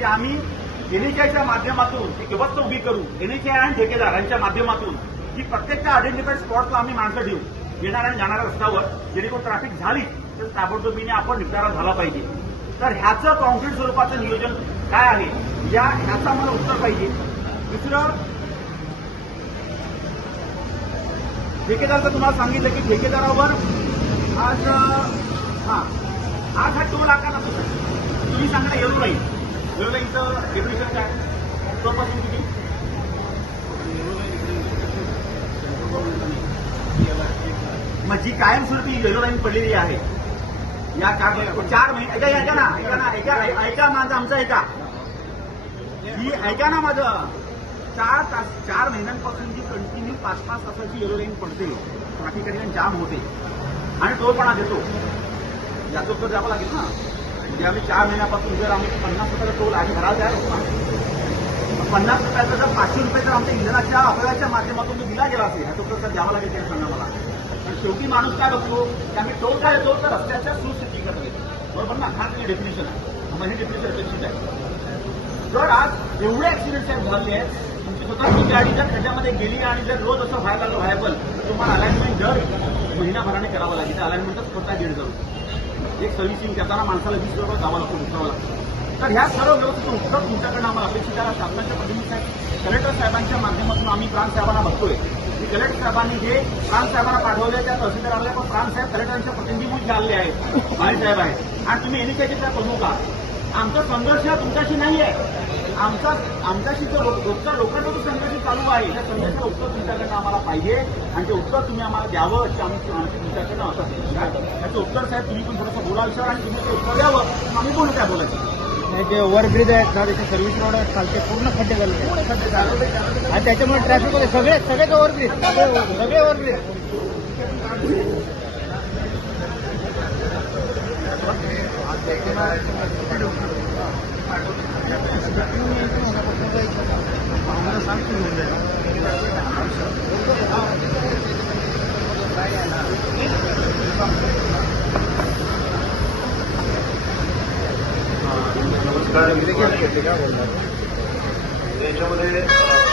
की आम्ही एनएचआयच्या माध्यमातून एक व्यवस्था उभी करू. एनएचआय आणि ठेकेदारांच्या माध्यमातून. की प्रत्येकच्या आयडेंटिफाईड स्पॉटला आम्ही माणसं ठेवू येणाऱ्या आणि जाणाऱ्या रस्त्यावर जेणेकरून ट्रॅफिक झाली तर ताबडतोबीने आपण निपटारा झाला पाहिजे. तर ह्याचं कॉन्क्रीट स्वरूपाचं नियोजन काय आहे? या ह्याचं आम्हाला उत्तर पाहिजे. दुसरं ठेकेदारचं तुम्हाला सांगितलं की ठेकेदारावर आज हा आठ हा टोल आकार असू शकतो तुम्ही नाही येरुलाई येरुलाईचं काय टोलपासून किती? मग जी कायमस्वरूपी येलो लाईन पडलेली आहे. या कार चार महिने ऐका ऐका ना ऐका ना ऐका ऐका माझं आमचं ऐका. ही ऐका ना माझं. चार तास चार महिन्यांपासून जी कंटिन्यू पाच पाच तासाची येलो लाईन पडते. ट्रॅफिक जाम होते. आणि टोलपणा देतो याचं उत्तर द्यावं लागेल ना. म्हणजे आम्ही चार महिन्यापासून जर आम्ही पन्नास रुपयाचा टोल आणि भरायला तयार होतो पन्नास रुपयाचा जर पाचशे रुपये जर आमच्या इंधनाच्या अपव्याच्या माध्यमातून जो दिला गेला असेल. ह्याचं उत्तर द्यावा लागेल त्या सांगा मला पण शेवटी माणूस काय बघतो की आम्ही टोल काय येतो तर रस्त्याच्या सुस्थितीकडे देतो बरोबर ना? हा तुम्ही डेफिनेशन आहे. मग हे डेफिनेशन अपेक्षित आहे. जर आज एवढे ऍक्सिडेंट साहेब झाले आहेत तुमची स्वतःची गाडी जर त्याच्यामध्ये गेली आणि जर रोज असं व्हायला लागलं व्हायबल तुम्हाला अलाइनमेंट दर महिनाभराने करावं लागेल. त्या अलाइनमेंटच स्वतः दीड जाऊ एक सर्व्हिसिंग करताना माणसाला वीस रुपये द्यावा लागतो उतरावं लागतं. तर ह्या सर्व व्यवस्थेचं उत्तर तुमच्याकडनं आम्हाला अपेक्षित आहे. शासनाच्या प्रतिनिधी साहेब कलेक्टर साहेबांच्या माध्यमातून आम्ही प्रांत साहेबांना बघतोय. की कलेक्टर साहेबांनी जे प्रांत साहेबांना पाठवले त्या तहसीलदार आले पण प्रांत साहेब कलेक्टरांच्या प्रतिनिधी म्हणून आहेत. माळी साहेब आहेत. आणि तुम्ही एनएचआयचे त्या प्रमुख आहात आमचा संघर्ष तुमच्याशी नाही आहे आमचा आमच्याशी जो रोजचा लोकांचा जो संघर्ष चालू आहे. त्या संघर्षाचं उत्तर तुमच्याकडनं आम्हाला पाहिजे. आणि ते उत्तर तुम्ही आम्हाला द्यावं अशी आमची आमची तुमच्याकडनं असं. त्याचं उत्तर साहेब तुम्ही पण थोडंसं बोला विचार आणि तुम्ही ते उत्तर द्यावं आम्ही बोलू काय बोलायचं. हे जे ओव्हरब्रिज आहेत ना त्याचे सर्व्हिस रोड आहेत खालचे पूर्ण खड्डे झाले आणि त्याच्यामुळे ट्रॅफिक होते सगळे सगळेच ओव्हरब्रिज सगळे ओव्हरब्रिज नमस्कार. याच्यामध्ये